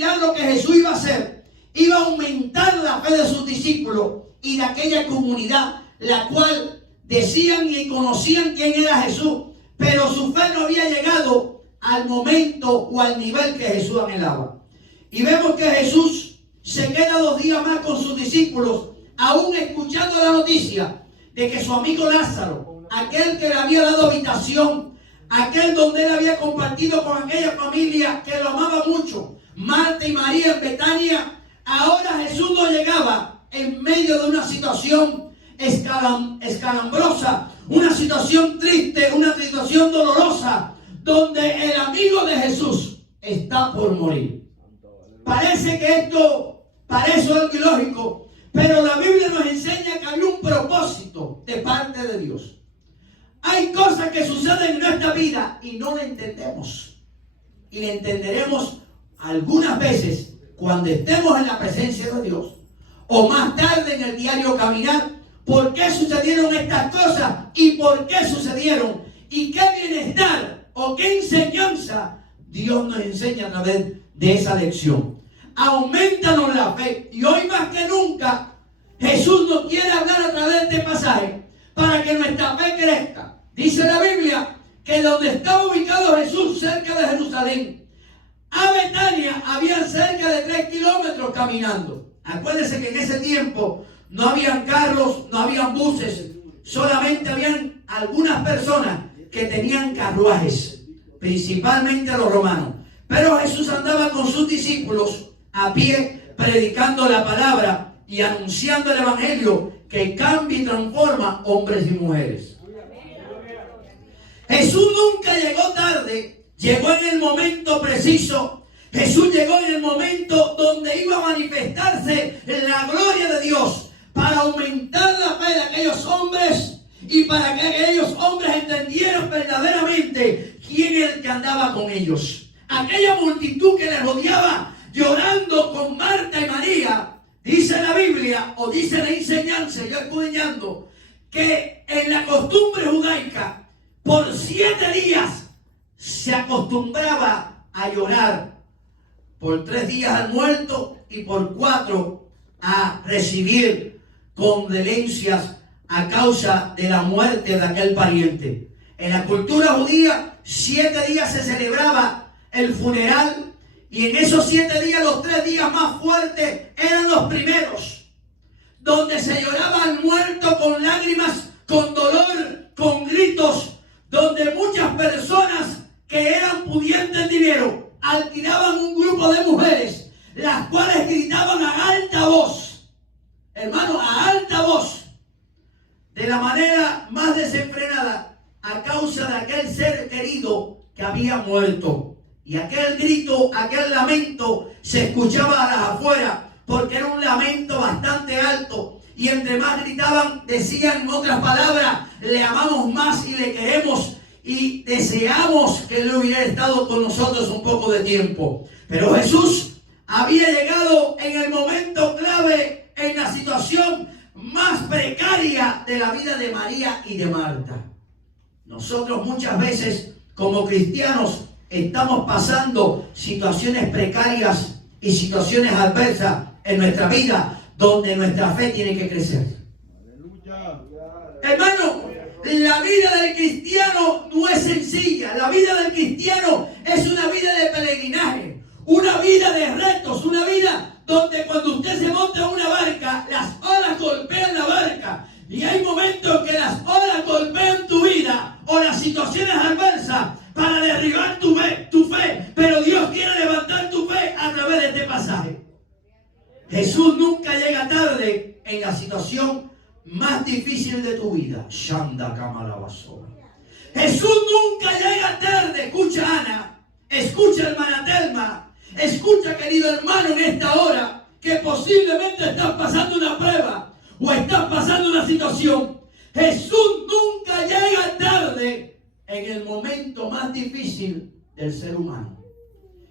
Lo que Jesús iba a hacer, iba a aumentar la fe de sus discípulos y de aquella comunidad, la cual decían y conocían quién era Jesús, pero su fe no había llegado al momento o al nivel que Jesús anhelaba. Y vemos que Jesús se queda 2 días más con sus discípulos, aún escuchando la noticia de que su amigo Lázaro, aquel que le había dado habitación, aquel donde él había compartido con aquella familia que lo amaba mucho, Marta y María en Betania, ahora Jesús no llegaba en medio de una situación escalambrosa, una situación triste, una situación dolorosa, donde el amigo de Jesús está por morir. Parece que esto parece algo ilógico, pero la Biblia nos enseña que hay un propósito de parte de Dios. Hay cosas que suceden en nuestra vida y no la entendemos. Y la entenderemos algunas veces cuando estemos en la presencia de Dios, o más tarde en el diario caminar, por qué sucedieron estas cosas y por qué sucedieron y qué bienestar o qué enseñanza Dios nos enseña a través de esa lección. Aumentanos la fe, y hoy más que nunca Jesús nos quiere hablar a través de este pasaje para que nuestra fe crezca. Dice la Biblia que donde estaba ubicado Jesús, cerca de Jerusalén, a Betania habían cerca de 3 kilómetros caminando. Acuérdense que en ese tiempo no habían carros, no habían buses, solamente habían algunas personas que tenían carruajes, principalmente los romanos. Pero Jesús andaba con sus discípulos a pie, predicando la palabra y anunciando el evangelio que cambia y transforma hombres y mujeres. Jesús nunca llegó tarde, llegó en el momento preciso. Jesús llegó en el momento donde iba a manifestarse la gloria de Dios para aumentar la fe de aquellos hombres y para que aquellos hombres entendieran verdaderamente quién es el que andaba con ellos. Aquella multitud que les rodeaba llorando con Marta y María, dice la Biblia o dice la enseñanza, yo escudriñando, que en la costumbre judaica por 7 días se acostumbraba a llorar. Por 3 días al muerto y por 4 a recibir condolencias a causa de la muerte de aquel pariente. En la cultura judía 7 días se celebraba el funeral, y en esos 7 días, los 3 días más fuertes eran los primeros, donde se lloraba al muerto con lágrimas, con dolor, con gritos, donde muchas personas que eran pudientes en dinero alquilaban un grupo de mujeres, las cuales gritaban a alta voz, hermano, a alta voz, de la manera más desenfrenada, a causa de aquel ser querido que había muerto. Y aquel grito, aquel lamento se escuchaba a las afueras, porque era un lamento bastante alto. Y entre más gritaban, decían en otras palabras, le amamos más y le queremos y deseamos que él hubiera estado con nosotros un poco de tiempo. Pero Jesús había llegado en el momento clave, en la situación más precaria de la vida de María y de Marta. Nosotros muchas veces como cristianos estamos pasando situaciones precarias y situaciones adversas en nuestra vida, donde nuestra fe tiene que crecer. ¡Aleluya! Hermano, la vida del cristiano no es sencilla. La vida del cristiano es una vida de peregrinaje, una vida de retos, una vida donde cuando usted se monta en una barca, las olas golpean la barca. Y hay momentos que las olas golpean tu vida o las situaciones adversas para derribar tu fe. Pero Dios quiere levantar tu fe a través de este pasaje. Jesús nunca llega tarde en la situación más difícil de tu vida. Shanda Kamalabasora. Jesús nunca llega tarde. Escucha, Ana. Escucha, hermana Telma. Escucha, querido hermano, en esta hora que posiblemente estás pasando una prueba o estás pasando una situación. Jesús nunca llega tarde en el momento más difícil del ser humano.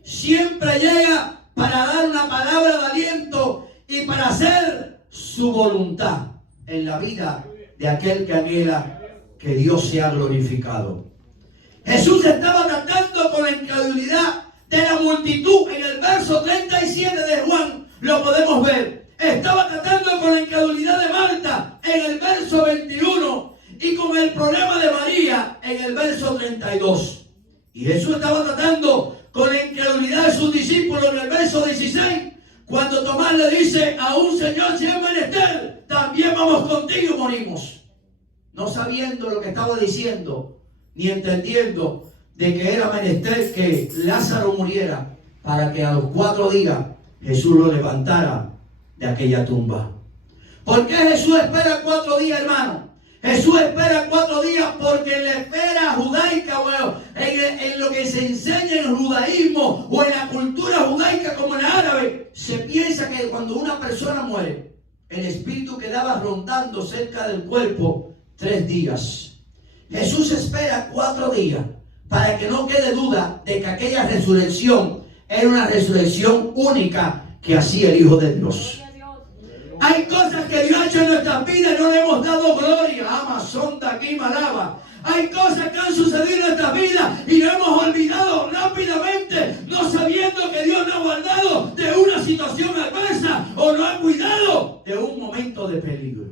Siempre llega para dar una palabra de aliento y para hacer su voluntad en la vida de aquel que anhela que Dios sea glorificado. Jesús estaba tratando con la incredulidad de la multitud, en el verso 37 de Juan, lo podemos ver. Estaba tratando con la incredulidad de Marta en el verso 21 y con el problema de María en el verso 32. Y Jesús estaba tratando con la incredulidad de sus discípulos en el verso 16, cuando Tomás le dice: aún Señor, si es menester, también vamos contigo y morimos. No sabiendo lo que estaba diciendo, ni entendiendo de que era menester que Lázaro muriera, para que a los 4 días Jesús lo levantara de aquella tumba. ¿Por qué Jesús espera 4 días, hermano? Jesús espera 4 días porque en la esfera judaica, bueno, en lo que se enseña en el judaísmo o en la cultura judaica como en el árabe, se piensa que cuando una persona muere, el espíritu quedaba rondando cerca del cuerpo 3 días. Jesús espera 4 días para que no quede duda de que aquella resurrección era una resurrección única que hacía el Hijo de Dios. Hay cosas que Dios ha hecho en nuestras vidas y no le hemos dado gloria. Amazon de aquí malaba. Hay cosas que han sucedido en nuestras vidas y nos hemos olvidado rápidamente, no sabiendo que Dios nos ha guardado de una situación adversa o nos ha cuidado de un momento de peligro.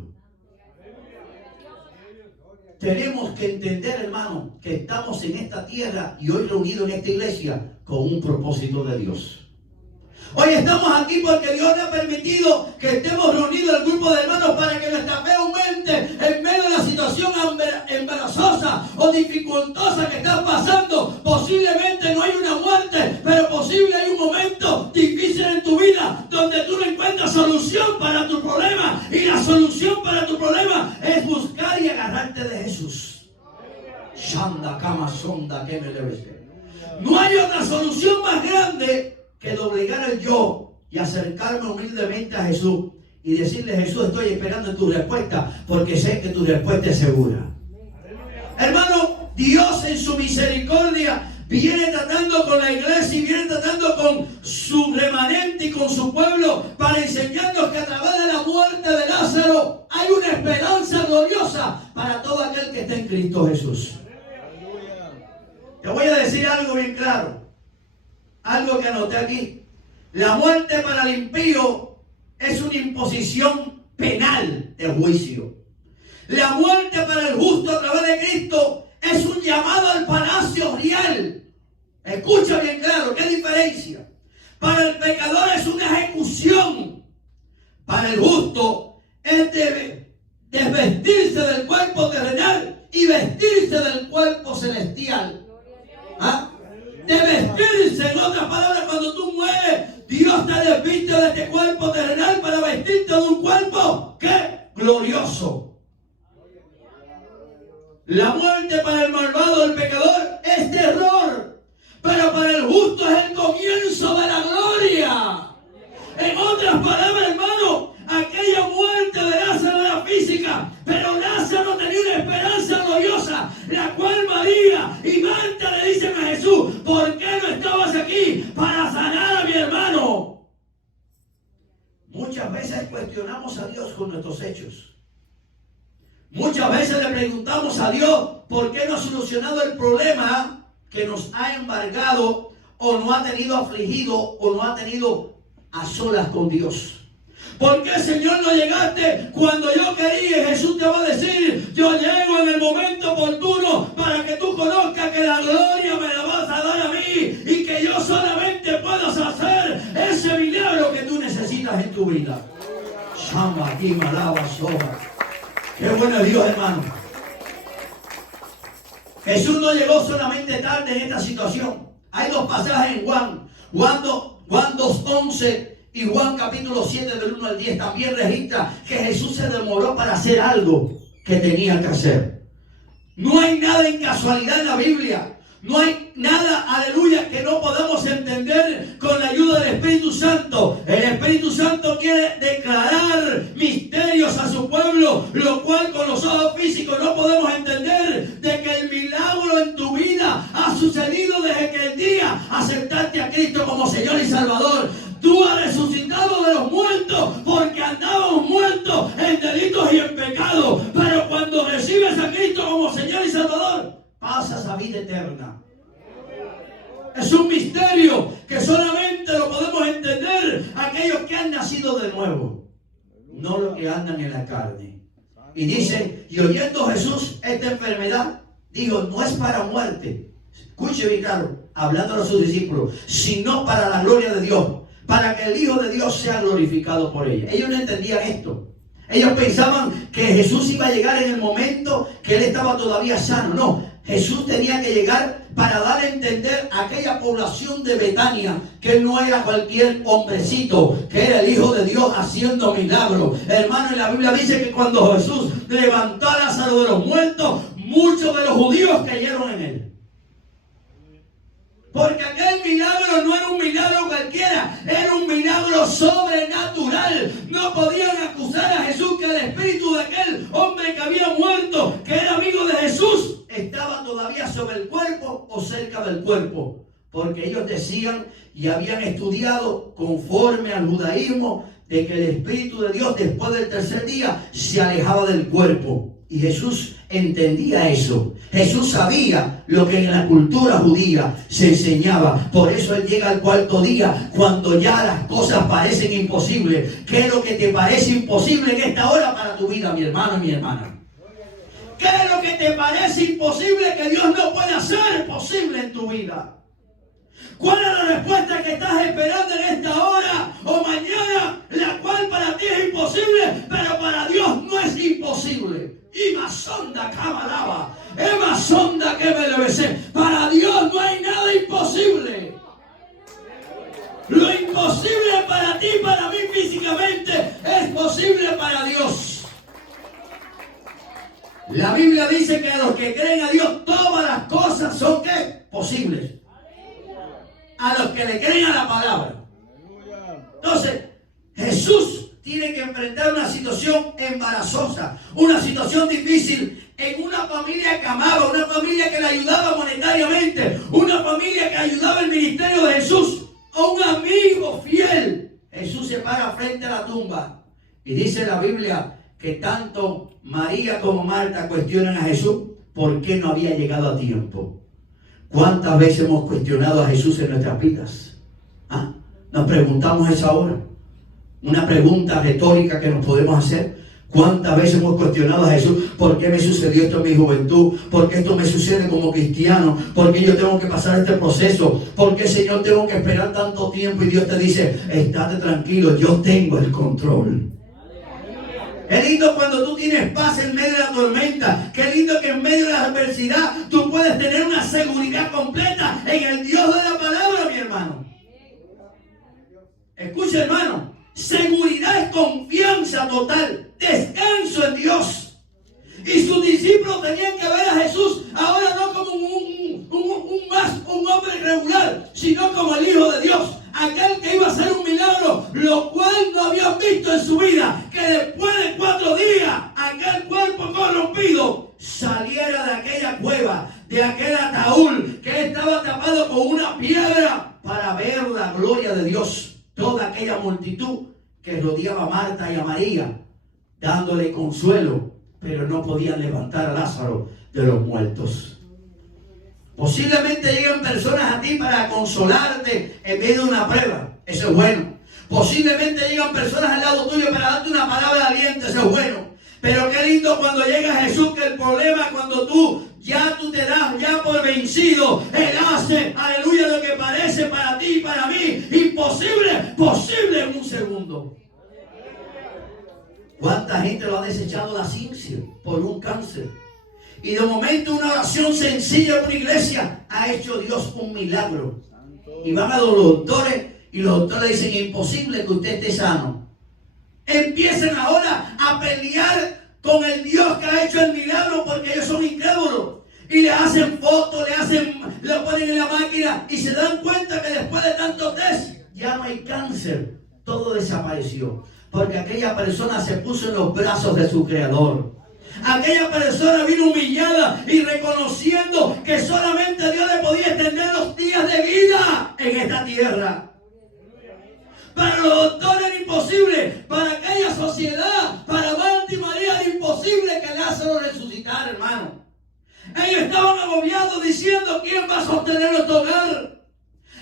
Tenemos que entender, hermano, que estamos en esta tierra y hoy reunidos en esta iglesia con un propósito de Dios. Hoy estamos aquí porque Dios le ha permitido que estemos reunidos el grupo de hermanos para que nuestra fe aumente en medio de la situación embarazosa o dificultosa que estás pasando. Posiblemente no hay una muerte, pero posible hay un momento difícil en tu vida donde tú no encuentras solución para tu problema. Y la solución para tu problema es buscar y agarrarte de Jesús. Shanda, kama, sonda, que me debes. No hay otra solución más grande que doblegar el yo y acercarme humildemente a Jesús y decirle: Jesús, estoy esperando tu respuesta porque sé que tu respuesta es segura. Hermano, Dios en su misericordia viene tratando con la iglesia y viene tratando con su remanente y con su pueblo para enseñarnos que a través de la muerte de Lázaro hay una esperanza gloriosa para todo aquel que esté en Cristo Jesús. Te voy a decir algo bien claro. Algo que anoté aquí. La muerte para el impío es una imposición penal de juicio. La muerte para el justo a través de Cristo es un llamado al palacio real. Escucha bien claro, ¿qué diferencia? Para el pecador es una ejecución. Para el justo es desvestirse del cuerpo terrenal y vestirse del cuerpo celestial. ¿Ah? De vestirse, en otras palabras, cuando tú mueres, Dios te desviste de este cuerpo terrenal para vestirte de un cuerpo, ¿qué? Glorioso. La muerte para el malvado, el pecador, es terror, pero para el justo es el comienzo de la gloria. En otras palabras, hermano, aquella muerte de Lázaro era física, pero Lázaro tenía una esperanza gloriosa, la cual María y Marta le dicen a Jesús: ¿por qué no estabas aquí para sanar a mi hermano? Muchas veces cuestionamos a Dios con nuestros hechos. Muchas veces le preguntamos a Dios por qué no ha solucionado el problema que nos ha embargado o no ha tenido afligido o no ha tenido a solas con Dios. ¿Por qué, Señor, no llegaste cuando yo quería? Jesús te va a decir: yo llego en el momento oportuno para que tú conozcas que la gloria me la vas a dar a mí y que yo solamente puedo hacer ese milagro que tú necesitas en tu vida. Shama, aquí, malaba, soba. Qué bueno es Dios, hermano. Jesús no llegó solamente tarde en esta situación. Hay 2 pasajes en Juan 2:11 y Juan capítulo 7 del 1 al 10 también registra que Jesús se demoró para hacer algo que tenía que hacer. No hay nada en casualidad en la Biblia. No hay nada, aleluya, que no podamos entender con la ayuda del Espíritu Santo. El Espíritu Santo quiere declarar misterios a su pueblo, lo cual con los ojos físicos no podemos entender, de que el milagro en tu vida ha sucedido desde que el día aceptaste a Cristo como Señor y Salvador. Tú has resucitado de los muertos porque andábamos muertos en delitos y en pecados. Pero cuando recibes a Cristo como Señor y Salvador, pasas a vida eterna. Es un misterio ser aquellos que han nacido de nuevo, no los que andan en la carne. Y dice, y oyendo Jesús esta enfermedad, dijo, no es para muerte. Escuche bien claro, hablando a sus discípulos, sino para la gloria de Dios, para que el Hijo de Dios sea glorificado por ella. Ellos no entendían esto. Ellos pensaban que Jesús iba a llegar en el momento que él estaba todavía sano. No, Jesús tenía que llegar para dar a entender a aquella población de Betania que él no era cualquier hombrecito, que era el Hijo de Dios haciendo milagros. Hermano, en la Biblia dice que cuando Jesús levantó a Lázaro de los muertos, muchos de los judíos cayeron en él. Porque aquel milagro no era un milagro cualquiera, era un milagro sobrenatural. No podían acusar a Jesús que el espíritu de aquel hombre que había muerto, que era amigo de Jesús, estaba todavía sobre el cuerpo o cerca del cuerpo. Porque ellos decían y habían estudiado conforme al judaísmo de que el Espíritu de Dios después del tercer día se alejaba del cuerpo. Y Jesús entendía eso. Jesús sabía lo que en la cultura judía se enseñaba. Por eso Él llega al cuarto día, cuando ya las cosas parecen imposibles. ¿Qué es lo que te parece imposible en esta hora para tu vida, mi hermano y mi hermana? ¿Qué es lo que te parece imposible que Dios no puede hacer posible en tu vida? ¿Cuál es la respuesta que estás esperando en esta hora o mañana, la cual para ti es imposible, pero para Dios no es imposible? Ima sonda cabalaba, Ema sonda que me levese. Para Dios no hay nada imposible. Lo imposible para ti, para mí físicamente, es posible para Dios. La Biblia dice que a los que creen a Dios todas las cosas son ¿qué? Posibles. A los que le creen a la palabra. Entonces, Jesús tiene que enfrentar una situación embarazosa, una situación difícil en una familia que amaba, una familia que le ayudaba monetariamente, una familia que ayudaba el ministerio de Jesús, o un amigo fiel. Jesús se para frente a la tumba y dice la Biblia que tanto María como Marta cuestionan a Jesús por qué no había llegado a tiempo. ¿Cuántas veces hemos cuestionado a Jesús en nuestras vidas? ¿Ah? Nos preguntamos esa hora. Una pregunta retórica que nos podemos hacer. ¿Cuántas veces hemos cuestionado a Jesús? ¿Por qué me sucedió esto en mi juventud? ¿Por qué esto me sucede como cristiano? ¿Por qué yo tengo que pasar este proceso? ¿Por qué, Señor, tengo que esperar tanto tiempo? Y Dios te dice, estate tranquilo, yo tengo el control. Qué lindo cuando tú tienes paz en medio de la tormenta. Qué lindo que en medio de la adversidad tú puedes tener una seguridad completa en el Dios de la palabra, mi hermano. Escucha, hermano. Seguridad es confianza total. Descanso en Dios. Y sus discípulos tenían que ver a Jesús ahora no como un hombre regular, sino como el Hijo de Dios. Aquel que iba a hacer un milagro, lo cual no habían visto en su vida, que después de 4 días, aquel cuerpo corrompido saliera de aquella cueva, de aquel ataúd que estaba tapado con una piedra, para ver la gloria de Dios. Toda aquella multitud que rodeaba a Marta y a María, dándole consuelo, pero no podían levantar a Lázaro de los muertos. Posiblemente lleguen personas a ti para consolarte en medio de una prueba. Eso es bueno. Posiblemente llegan personas al lado tuyo para darte una palabra de aliento. Eso es bueno. Pero qué lindo cuando llega Jesús, que el problema cuando tú te das ya por vencido. Él hace, aleluya, lo que parece para ti y para mí imposible, posible en un segundo. ¿Cuánta gente lo ha desechado la ciencia por un cáncer? Y de momento una oración sencilla en una iglesia ha hecho Dios un milagro. Y van a los doctores y los doctores le dicen imposible que usted esté sano. Empiezan ahora a pelear con el Dios que ha hecho el milagro porque ellos son incrédulos. Y le hacen fotos, le ponen en la máquina y se dan cuenta que después de tantos test ya no hay cáncer. Todo desapareció. Porque aquella persona se puso en los brazos de su Creador. Aquella persona vino humillada y reconociendo que solamente Dios le podía extender los días de vida en esta tierra. Para los doctores era imposible, para aquella sociedad, para Marta y María era imposible que Lázaro resucitara, hermano. Ellos estaban agobiados diciendo, ¿quién va a sostener nuestro hogar?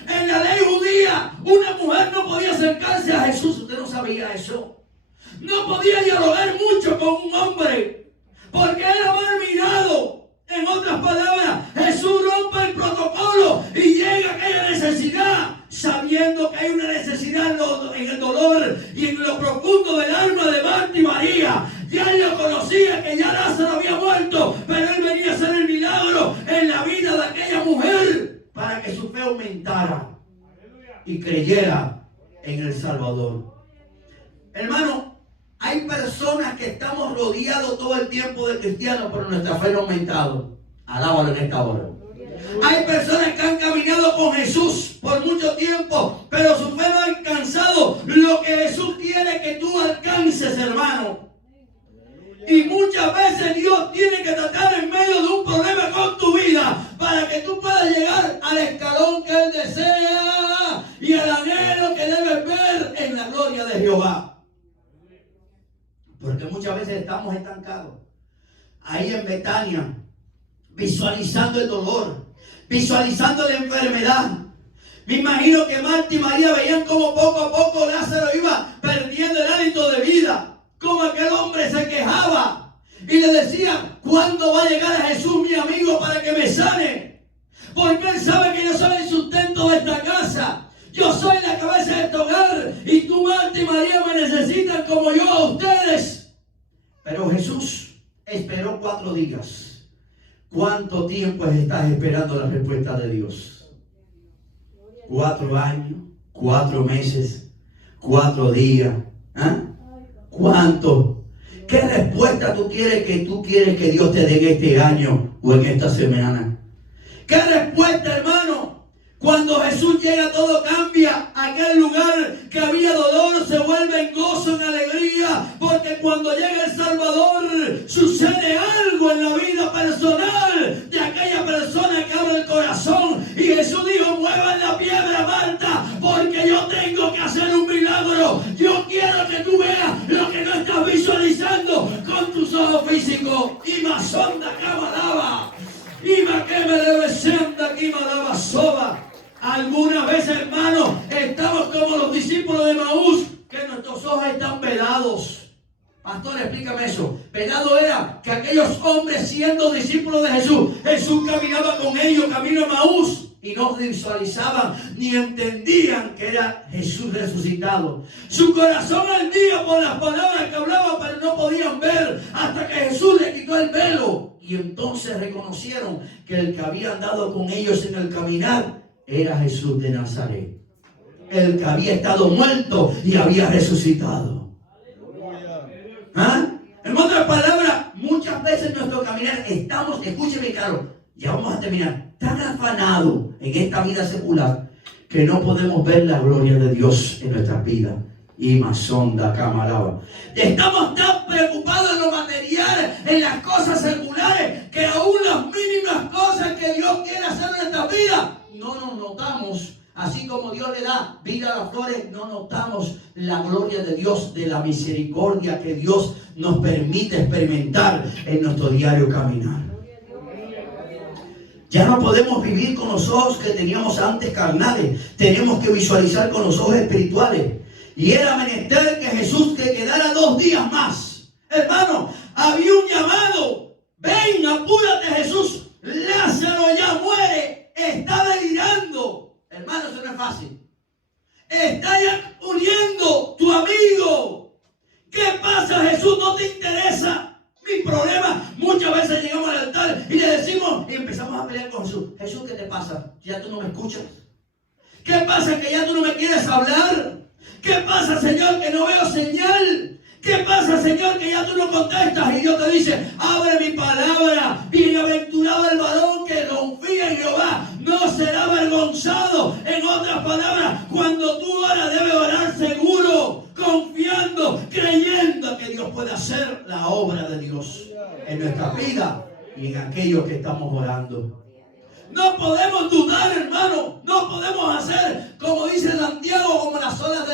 En la ley judía, una mujer no podía acercarse a Jesús. Usted no sabía eso. No podía dialogar mucho con un hombre, porque era mal mirado. En otras palabras, Jesús rompe el protocolo y llega a aquella necesidad, sabiendo que hay una necesidad en el dolor y en lo profundo del alma de Marta y María. Ya él lo conocía, que ya Lázaro había muerto, pero él venía a hacer el milagro en la vida de aquella mujer para que su fe aumentara y creyera en el Salvador. Hermano, hay personas que estamos rodeados todo el tiempo de cristianos, pero nuestra fe no ha aumentado. Alábalo en esta hora. Hay personas que han caminado con Jesús por mucho tiempo, pero su fe no ha alcanzado lo que Jesús quiere que tú alcances, hermano. Y muchas veces Dios tiene que tratar en medio de un problema con tu vida para que tú puedas llegar al escalón que Él desea y al anhelo que debes ver en la gloria de Jehová. Porque muchas veces estamos estancados ahí en Betania, visualizando el dolor, visualizando la enfermedad. Me imagino que Marta y María veían como poco a poco Lázaro iba perdiendo el hálito de vida, como aquel hombre se quejaba y le decía: ¿cuándo va a llegar a Jesús, mi amigo, para que me sane? Porque él sabe que yo soy el sustento de esta casa. Yo soy la cabeza de este hogar y tú, Marta y María, me necesitan como yo a ustedes. Pero Jesús esperó 4 días. ¿Cuánto tiempo estás esperando la respuesta de Dios? 4 años, 4 meses, 4 días. ¿Ah? ¿Cuánto? ¿Qué respuesta tú quieres que Dios te dé en este año o en esta semana? ¿Qué respuesta, hermano? Cuando Jesús llega, todo cambia. Aquel lugar que había dolor se vuelve en gozo, en alegría, porque cuando llega el Salvador sucede algo en la vida personal de aquella persona que abre el corazón. Y Jesús dijo: muevan la piedra, Marta, porque yo tengo que hacer un milagro. Yo quiero que tú veas lo que no estás visualizando con tus ojos físicos. Y más sonda camaraba. Y más que me debe senda aquí malaba soba. Algunas veces, hermanos, estamos como los discípulos de Maús, que nuestros ojos están velados. Pastor, explícame eso. Velado era que aquellos hombres, siendo discípulos de Jesús, Jesús caminaba con ellos camino a Maús y no visualizaban ni entendían que era Jesús resucitado. Su corazón ardía por las palabras que hablaba, pero no podían ver hasta que Jesús le quitó el velo. Y entonces reconocieron que el que había andado con ellos en el caminar era Jesús de Nazaret, el que había estado muerto y había resucitado. ¿Ah? En otras palabras, muchas veces en nuestro caminar estamos, escúcheme claro, ya vamos a terminar, tan afanados en esta vida secular que no podemos ver la gloria de Dios en nuestras vidas. Y masonda camaraba. Estamos tan preocupados en lo material, en las cosas seculares, que aún las mínimas cosas que Dios quiere hacer en nuestras vidas no nos notamos. Así como Dios le da vida a las flores, no notamos la gloria de Dios, de la misericordia que Dios nos permite experimentar en nuestro diario caminar. Ya no podemos vivir con los ojos que teníamos antes carnales. Tenemos que visualizar con los ojos espirituales. Y era menester que Jesús que quedara 2 días más. Hermano, había un llamado. Ven, apúrate, Jesús. Lázaro ya muere. Está delirando. Hermano, eso no es fácil. Está ya muriendo tu amigo. ¿Qué pasa, Jesús? ¿No te interesa mi problema? Muchas veces llegamos al altar y le decimos, y empezamos a pelear con Jesús. Jesús, ¿qué te pasa? ¿Ya tú no me escuchas? ¿Qué pasa, que ya tú no me quieres hablar? ¿Qué pasa, Señor, que no veo señal? ¿Qué pasa, Señor, que ya tú no contestas? Y Dios te dice, abre mi palabra. Bienaventurado el varón que confía en Jehová, no será avergonzado. En otras palabras, cuando tú oras, debes orar seguro, confiando, creyendo que Dios puede hacer la obra de Dios en nuestra vida y en aquellos que estamos orando. No podemos dudar, hermano. No podemos hacer, como dice Santiago, como las olas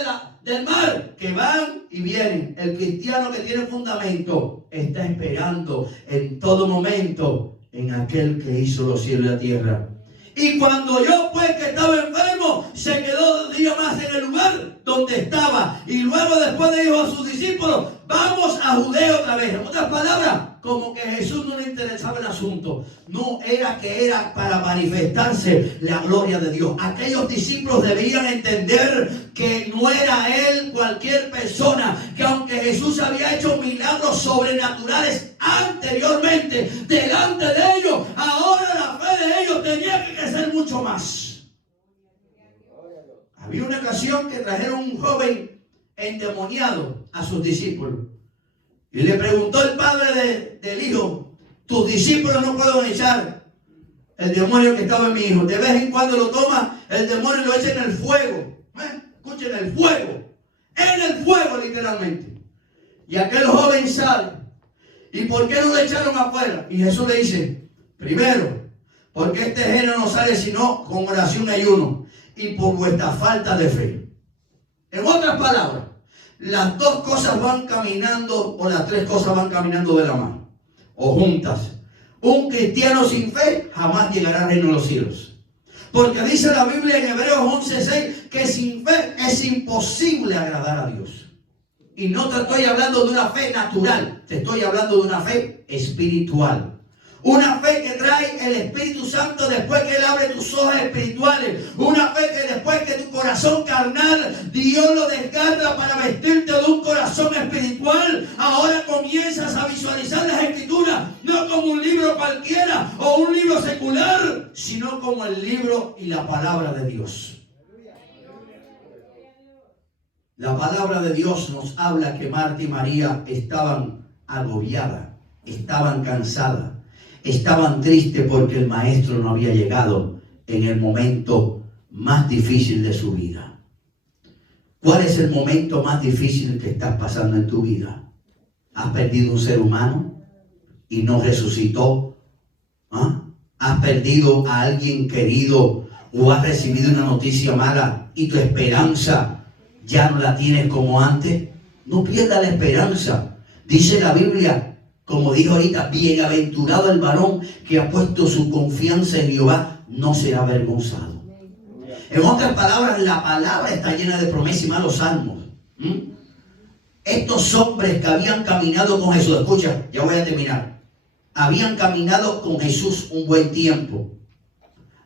del mar, que van y vienen. El cristiano que tiene fundamento está esperando en todo momento en aquel que hizo los cielos y la tierra. Y cuando oyó pues que estaba enfermo, se quedó 2 días más en el lugar donde estaba. Y luego después le dijo a sus discípulos, vamos a Judea otra vez. En otras palabras, como que a Jesús no le interesaba el asunto. No, era que era para manifestarse la gloria de Dios. Aquellos discípulos debían entender que no era él cualquier persona, que aunque Jesús había hecho milagros sobrenaturales anteriormente delante de ellos, ahora la fe de ellos tenía que crecer mucho más. Había una ocasión que trajeron un joven endemoniado a sus discípulos. Y le preguntó el padre del hijo, tus discípulos no pueden echar el demonio que estaba en mi hijo. De vez en cuando lo toma el demonio y lo echa en el fuego. Escuchen, el fuego. En el fuego, literalmente. Y aquel joven sale. ¿Y por qué no lo echaron afuera? Y Jesús le dice, primero, porque este género no sale sino con oración y ayuno. Y por vuestra falta de fe. En otras palabras, las 2 cosas van caminando, o las 3 cosas van caminando de la mano, o juntas. Un cristiano sin fe jamás llegará al reino de los cielos. Porque dice la Biblia en Hebreos 11:6 que sin fe es imposible agradar a Dios. Y no te estoy hablando de una fe natural, te estoy hablando de una fe espiritual. Una fe que trae el Espíritu Santo después que Él abre tus ojos espirituales. Una fe que después que tu corazón carnal, Dios lo desgarra para vestirte de un corazón espiritual. Ahora comienzas a visualizar las Escrituras, no como un libro cualquiera o un libro secular, sino como el libro y la palabra de Dios. La palabra de Dios nos habla que Marta y María estaban agobiadas, estaban cansadas. Estaban tristes porque el maestro no había llegado en el momento más difícil de su vida. ¿Cuál es el momento más difícil que estás pasando en tu vida? ¿Has perdido un ser humano y no resucitó? ¿Ah? ¿Has perdido a alguien querido o has recibido una noticia mala y tu esperanza ya no la tienes como antes? No pierdas la esperanza. Dice la Biblia, como dijo ahorita, bienaventurado el varón que ha puesto su confianza en Jehová, no será avergonzado. En otras palabras, la palabra está llena de promesas y malos salmos. Estos hombres que habían caminado con Jesús, escucha, ya voy a terminar. Habían caminado con Jesús un buen tiempo.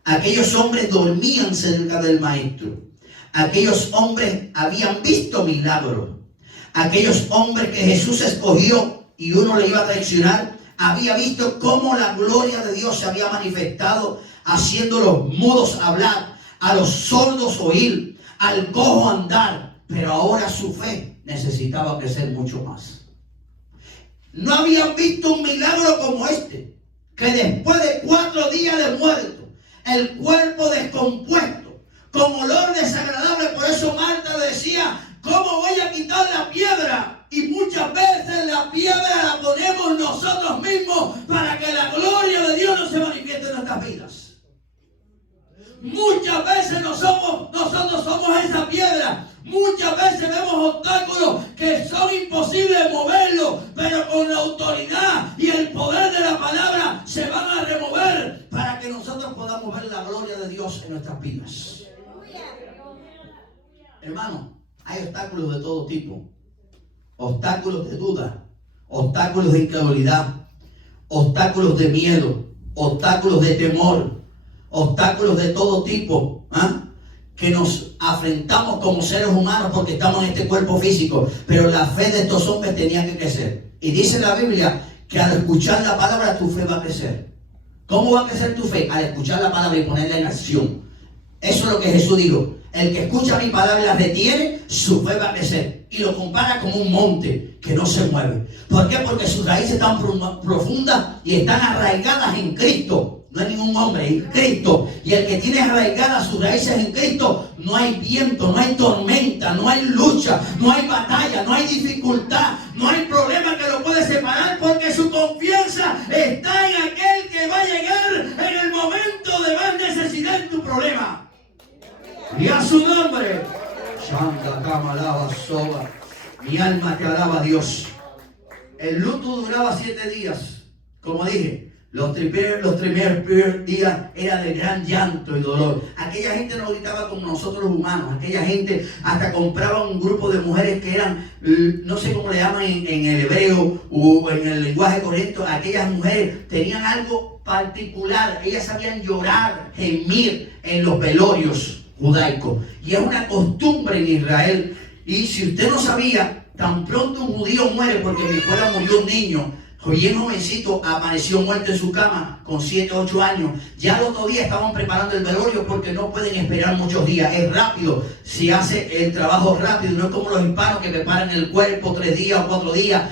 Aquellos hombres dormían cerca del maestro. Aquellos hombres habían visto milagros. Aquellos hombres que Jesús escogió y uno le iba a traicionar, había visto cómo la gloria de Dios se había manifestado, haciendo los mudos hablar, a los sordos oír, al cojo andar. Pero ahora su fe necesitaba crecer mucho más. No habían visto un milagro como este, que después de 4 días de muerto, el cuerpo descompuesto, con olor desagradable. Por eso Marta le decía, ¿cómo voy a quitar la piedra? Y muchas veces la piedra la ponemos nosotros mismos para que la gloria de Dios no se manifieste en nuestras vidas. Muchas veces nosotros somos esa piedra. Muchas veces vemos obstáculos que son imposibles de moverlos, pero con la autoridad y el poder de la palabra se van a remover para que nosotros podamos ver la gloria de Dios en nuestras vidas. Hermano, hay obstáculos de todo tipo. Obstáculos de duda, obstáculos de incredulidad, obstáculos de miedo, obstáculos de temor, obstáculos de todo tipo, que nos afrontamos como seres humanos porque estamos en este cuerpo físico. Pero la fe de estos hombres tenía que crecer. Y dice la Biblia que al escuchar la palabra tu fe va a crecer. ¿Cómo va a crecer tu fe? Al escuchar la palabra y ponerla en acción. Eso es lo que Jesús dijo. El que escucha mi palabra y la retiene, su fe va a crecer. Y lo compara con un monte que no se mueve. ¿Por qué? Porque sus raíces están profundas y están arraigadas en Cristo. No hay ningún hombre, en Cristo. Y el que tiene arraigadas sus raíces en Cristo, no hay viento, no hay tormenta, no hay lucha, no hay batalla, no hay dificultad, no hay problema que lo puede separar, porque su confianza está en aquel que va a llegar en el momento de más necesidad en tu problema. Y a su nombre, Santa Cama alaba soba. Mi alma te alaba, Dios. El luto duraba 7 días. Como dije, Los primeros días era de gran llanto y dolor. Aquella gente no gritaba como nosotros los humanos. Aquella gente hasta compraba un grupo de mujeres que eran, no sé cómo le llaman en el hebreo o en el lenguaje correcto. Aquellas mujeres tenían algo particular. Ellas sabían llorar, gemir en los velorios judaicos. Y es una costumbre en Israel. Y si usted no sabía, tan pronto un judío muere, porque en mi escuela murió un niño, bien jovencito, apareció muerto en su cama con 7 o 8 años. Ya el otro día estaban preparando el velorio porque no pueden esperar muchos días. Es rápido, se hace el trabajo rápido, no es como los hispanos que preparan el cuerpo 3 días o 4 días.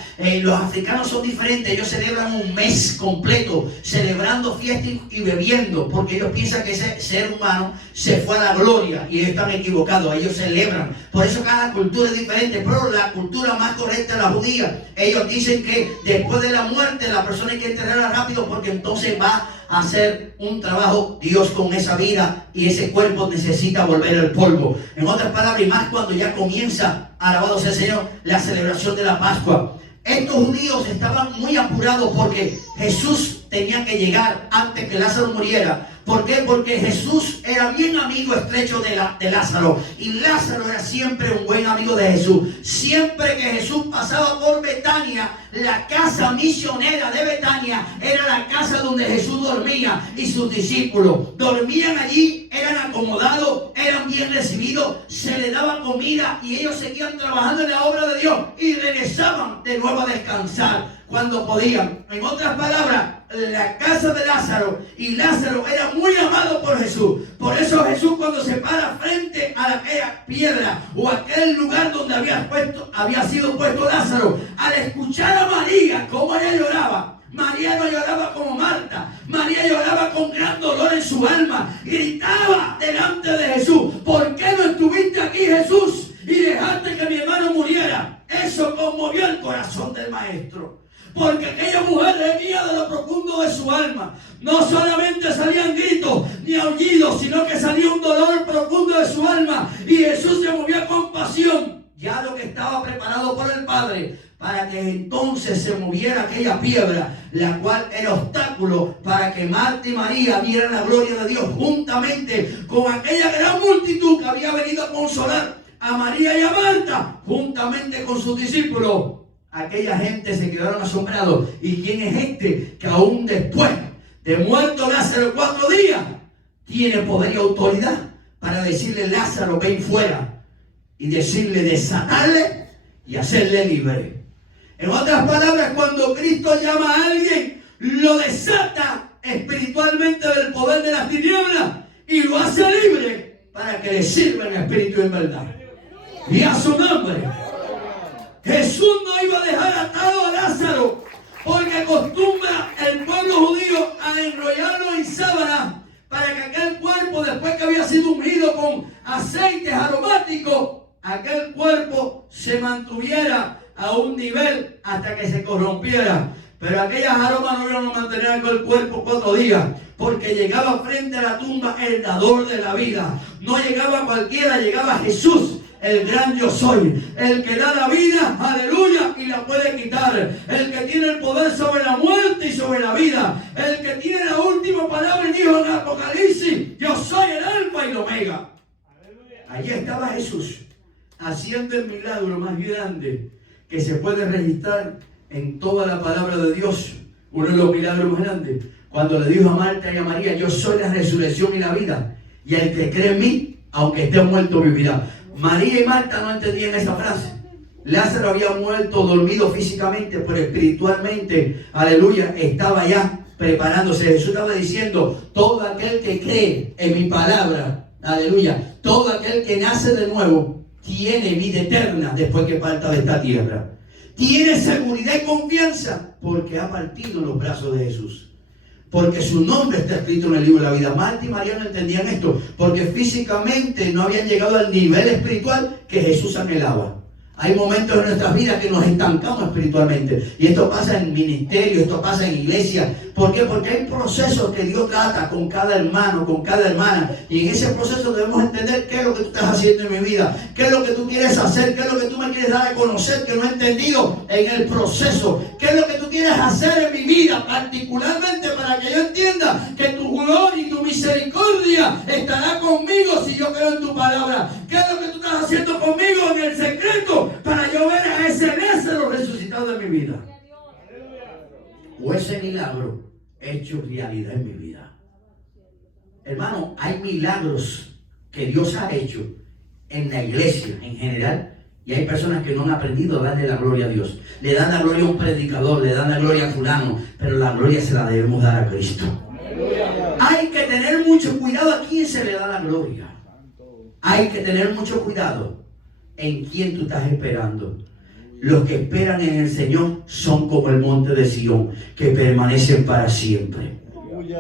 Los africanos son diferentes, ellos celebran un mes completo, celebrando fiesta y bebiendo, porque ellos piensan que ese ser humano se fue a la gloria y ellos están equivocados, ellos celebran. Por eso cada cultura es diferente, pero la cultura más correcta es la judía. Ellos dicen que después de la muerte la persona hay que enterrarla rápido porque entonces va a hacer un trabajo Dios con esa vida y ese cuerpo necesita volver al polvo. En otras palabras, y más cuando ya comienza, alabado sea el Señor, la celebración de la Pascua. Estos judíos estaban muy apurados porque Jesús tenía que llegar antes que Lázaro muriera. ¿Por qué? Porque Jesús era bien amigo estrecho de Lázaro. Y Lázaro era siempre un buen amigo de Jesús. Siempre que Jesús pasaba por Betania, la casa misionera de Betania era la casa donde Jesús dormía. Y sus discípulos dormían allí, eran acomodados, eran bien recibidos, se les daba comida y ellos seguían trabajando en la obra de Dios. Y regresaban de nuevo a descansar cuando podían. En otras palabras, la casa de Lázaro, y Lázaro era muy amado por Jesús. Por eso Jesús, cuando se para frente a aquella piedra o aquel lugar donde había sido puesto Lázaro, al escuchar a María cómo ella lloraba, María no lloraba como Marta, María lloraba con gran dolor en su alma, gritaba delante de Jesús: ¿por qué no estuviste aquí, Jesús, y dejaste que mi hermano muriera? Eso conmovió el corazón del maestro. Porque aquella mujer gemía de lo profundo de su alma. No solamente salían gritos ni aullidos, sino que salía un dolor profundo de su alma. Y Jesús se movía con pasión. Ya lo que estaba preparado por el Padre, para que entonces se moviera aquella piedra, la cual era obstáculo para que Marta y María vieran la gloria de Dios, juntamente con aquella gran multitud que había venido a consolar a María y a Marta, juntamente con sus discípulos. Aquella gente se quedaron asombrados. ¿Y quién es este que aún después de muerto Lázaro 4 días tiene poder y autoridad para decirle: Lázaro, ven fuera? Y decirle, desatarle y hacerle libre. En otras palabras, cuando Cristo llama a alguien, lo desata espiritualmente del poder de las tinieblas y lo hace libre para que le sirva en espíritu y en verdad. Y a su nombre. Jesús no iba a dejar atado a Lázaro, porque acostumbra el pueblo judío a enrollarlo en sábana para que aquel cuerpo, después que había sido ungido con aceites aromáticos, aquel cuerpo se mantuviera a un nivel hasta que se corrompiera. Pero aquellas aromas no iban a mantener aquel cuerpo 4 días, porque llegaba frente a la tumba el dador de la vida. No llegaba cualquiera, llegaba Jesús, el gran yo soy, el que da la vida, aleluya, y la puede quitar, el que tiene el poder sobre la muerte y sobre la vida, el que tiene la última palabra, y dijo en el Apocalipsis: yo soy el alfa y el omega. Allí estaba Jesús, haciendo el milagro más grande que se puede registrar en toda la palabra de Dios. Uno de los milagros más grandes, cuando le dijo a Marta y a María: yo soy la resurrección y la vida, y el que cree en mí, aunque esté muerto, vivirá. María y Marta no entendían esa frase. Lázaro había muerto, dormido físicamente, pero espiritualmente, aleluya, estaba ya preparándose. Jesús estaba diciendo: todo aquel que cree en mi palabra, aleluya, todo aquel que nace de nuevo, tiene vida eterna después que parta de esta tierra. Tiene seguridad y confianza porque ha partido en los brazos de Jesús. Porque su nombre está escrito en el libro de la vida. Marta y María no entendían esto, porque físicamente no habían llegado al nivel espiritual que Jesús anhelaba. Hay momentos en nuestras vidas que nos estancamos espiritualmente. Y esto pasa en ministerio, esto pasa en iglesia. ¿Por qué? Porque hay procesos que Dios trata con cada hermano, con cada hermana. Y en ese proceso debemos entender qué es lo que tú estás haciendo en mi vida. Qué es lo que tú quieres hacer. Qué es lo que tú me quieres dar a conocer que no he entendido en el proceso. Qué es lo que tú quieres hacer en mi vida. Particularmente para que yo entienda que tu gloria y tu misericordia estará conmigo si yo creo en tu palabra. ¿Qué es lo que tú estás haciendo conmigo en el secreto? Para yo ver a ese Lázaro resucitado en mi vida. O ese milagro hecho realidad en mi vida. Hermano, hay milagros que Dios ha hecho en la iglesia en general. Y hay personas que no han aprendido a darle la gloria a Dios. Le dan la gloria a un predicador, le dan la gloria a fulano. Pero la gloria se la debemos dar a Cristo. Hay que tener mucho cuidado a quién se le da la gloria. Hay que tener mucho cuidado en quién tú estás esperando. Los que esperan en el Señor son como el monte de Sión, que permanecen para siempre.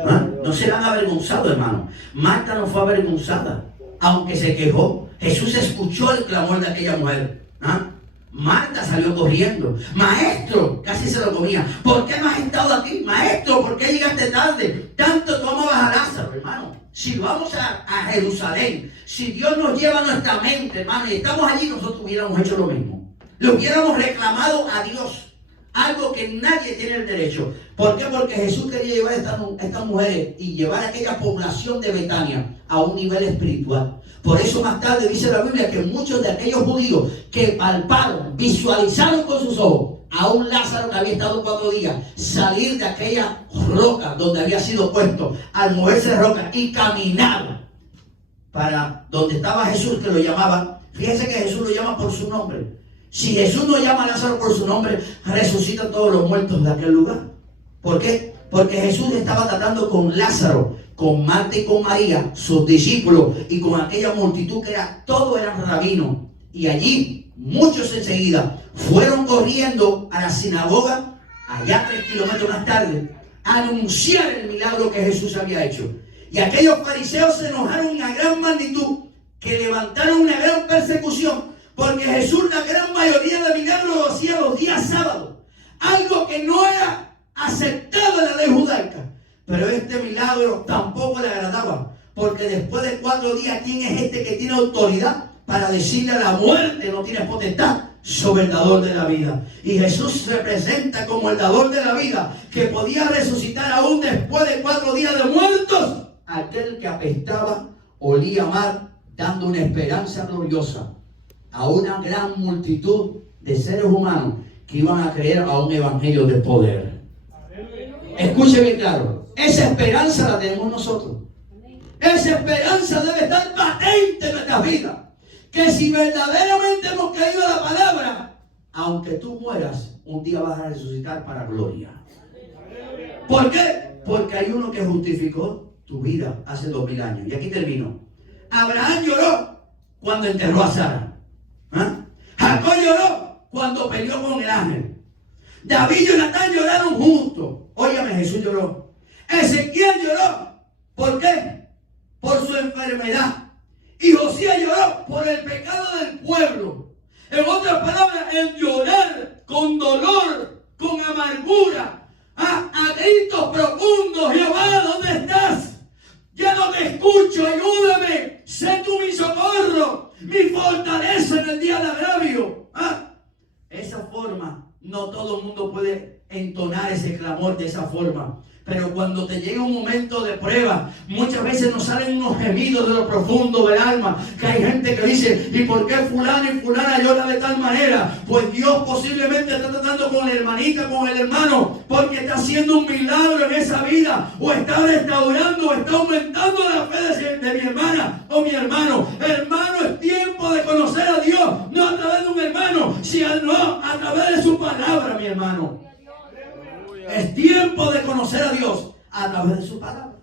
¿Ah? No serán avergonzados, hermano. Marta no fue avergonzada, aunque se quejó. Jesús escuchó el clamor de aquella mujer. ¿Ah? Marta salió corriendo. Maestro, casi se lo comía. ¿Por qué no has estado aquí? Maestro, ¿por qué llegaste tarde? Tanto tú amabas a Lázaro, hermano. Si vamos a Jerusalén, si Dios nos lleva a nuestra mente, hermano, y estamos allí, nosotros hubiéramos hecho lo mismo. Le hubiéramos reclamado a Dios algo que nadie tiene el derecho. ¿Por qué? Porque Jesús quería llevar a estas mujeres y llevar a aquella población de Betania a un nivel espiritual. Por eso más tarde dice la Biblia que muchos de aquellos judíos que palparon, visualizaron con sus ojos a un Lázaro que había estado 4 días salir de aquella roca donde había sido puesto, al moverse de roca y caminar para donde estaba Jesús, que lo llamaba. Fíjense que Jesús lo llama por su nombre. Si Jesús no llama a Lázaro por su nombre, resucita a todos los muertos de aquel lugar. ¿Por qué? Porque Jesús estaba tratando con Lázaro, con Marta y con María, sus discípulos, y con aquella multitud que todos eran rabinos. Y allí, muchos enseguida, fueron corriendo a la sinagoga, allá 3 kilómetros más tarde, a anunciar el milagro que Jesús había hecho. Y aquellos fariseos se enojaron en una gran magnitud, que levantaron una gran persecución, porque Jesús la gran mayoría de milagros lo hacía los días sábados. Algo que no era aceptado en la ley judaica. Pero este milagro tampoco le agradaba. Porque después de 4 días, ¿quién es este que tiene autoridad para decirle a la muerte no tienes potestad sobre el dador de la vida? Y Jesús se presenta como el dador de la vida, que podía resucitar aún después de 4 días de muertos. Aquel que apestaba, olía mal, dando una esperanza gloriosa a una gran multitud de seres humanos que iban a creer a un evangelio de poder. Escuche bien claro, esa esperanza la tenemos nosotros. Esa esperanza debe estar patente en nuestras vidas. Que si verdaderamente hemos creído la palabra, aunque tú mueras, un día vas a resucitar para gloria. ¿Por qué? Porque hay uno que justificó tu vida hace 2000 años. Y aquí termino. Abraham lloró cuando enterró a Sara. ¿Ah? Jacob lloró cuando peleó con el ángel. David y Jonatán lloraron juntos. Óigame, Jesús lloró. Ezequiel lloró. ¿Por qué? Por su enfermedad. Y Josías lloró por el pecado del pueblo. En otras palabras, el llorar con dolor, con amargura, a gritos profundos. Jehová, ¿dónde estás? Ya no te escucho, ayúdame. Sé tú mi socorro, mi fortaleza en el día de agravio. Esa forma, no todo el mundo puede entonar ese clamor de esa forma. Pero cuando te llega un momento de prueba, muchas veces nos salen unos gemidos de lo profundo del alma. Que hay gente que dice, ¿y por qué fulano y fulana llora de tal manera? Pues Dios posiblemente está tratando con la hermanita, con el hermano, porque está haciendo un milagro en esa vida. O está restaurando, o está aumentando la fe de mi hermana o mi hermano. Hermano, es tiempo de conocer a Dios, no a través de un hermano, sino a través de su palabra, mi hermano. Es tiempo de conocer a Dios a través de su palabra.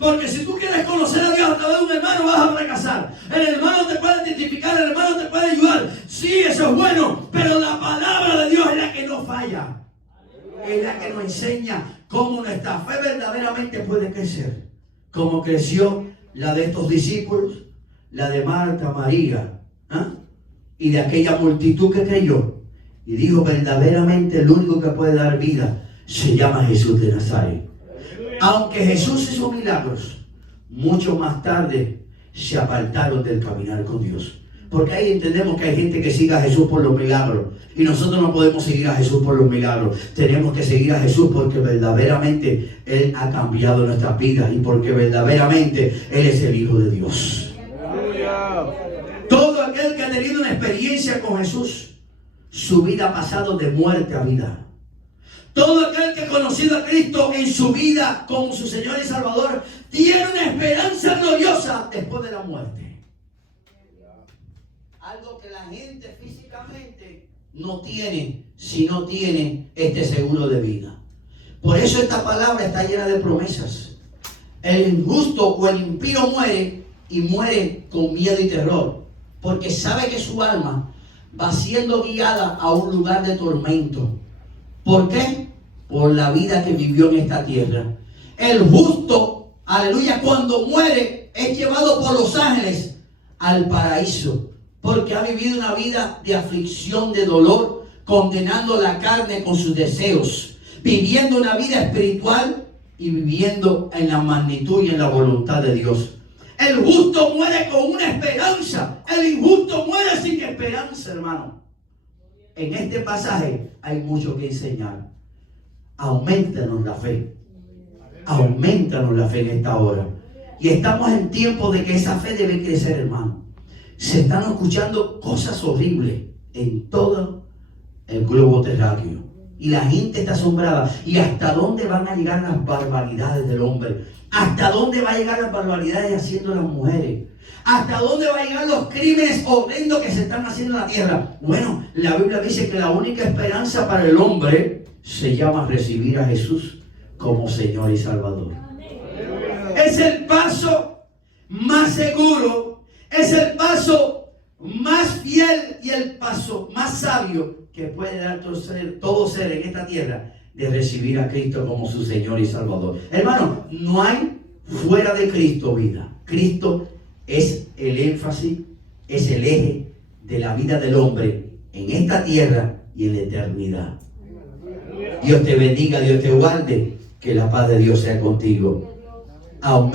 Porque si tú quieres conocer a Dios a través de un hermano, vas a fracasar. El hermano te puede identificar, el hermano te puede ayudar. Sí, eso es bueno, pero la palabra de Dios es la que no falla. Es la que nos enseña cómo nuestra fe verdaderamente puede crecer. Como creció la de estos discípulos, la de Marta, María, y de aquella multitud que creyó. Y dijo, verdaderamente el único que puede dar vida se llama Jesús de Nazaret. Aunque Jesús hizo milagros, mucho más tarde se apartaron del caminar con Dios. Porque ahí entendemos que hay gente que sigue a Jesús por los milagros. Y nosotros no podemos seguir a Jesús por los milagros. Tenemos que seguir a Jesús porque verdaderamente Él ha cambiado nuestras vidas. Y porque verdaderamente Él es el Hijo de Dios. Todo aquel que ha tenido una experiencia con Jesús, su vida ha pasado de muerte a vida. Todo aquel que ha conocido a Cristo en su vida como su Señor y Salvador, tiene una esperanza gloriosa después de la muerte. Algo que la gente físicamente no tiene si no tiene este seguro de vida. Por eso esta palabra está llena de promesas. El injusto o el impío muere y muere con miedo y terror, porque sabe que su alma va siendo guiada a un lugar de tormento. ¿Por qué? Por la vida que vivió en esta tierra. El justo, aleluya, cuando muere es llevado por los ángeles al paraíso, porque ha vivido una vida de aflicción, de dolor, condenando la carne con sus deseos, viviendo una vida espiritual y viviendo en la magnitud y en la voluntad de Dios. El justo muere con una esperanza, el injusto muere sin esperanza, hermano. En este pasaje hay mucho que enseñar. Aumentanos la fe. Aumentanos la fe en esta hora. Y estamos en tiempo de que esa fe debe crecer, hermano. Se están escuchando cosas horribles en todo el globo terráqueo. Y la gente está asombrada. ¿Y hasta dónde van a llegar las barbaridades del hombre? ¿Hasta dónde va a llegar las barbaridades haciendo las mujeres? ¿Hasta dónde va a llegar los crímenes horrendos que se están haciendo en la tierra? Bueno, la Biblia dice que la única esperanza para el hombre se llama recibir a Jesús como Señor y Salvador. Es el paso más seguro, es el paso más fiel y el paso más sabio que puede dar todo ser en esta tierra, de recibir a Cristo como su Señor y Salvador. Hermano, no hay fuera de Cristo vida. Cristo es el énfasis, es el eje de la vida del hombre en esta tierra y en la eternidad. Dios te bendiga, Dios te guarde, que la paz de Dios sea contigo. Amén.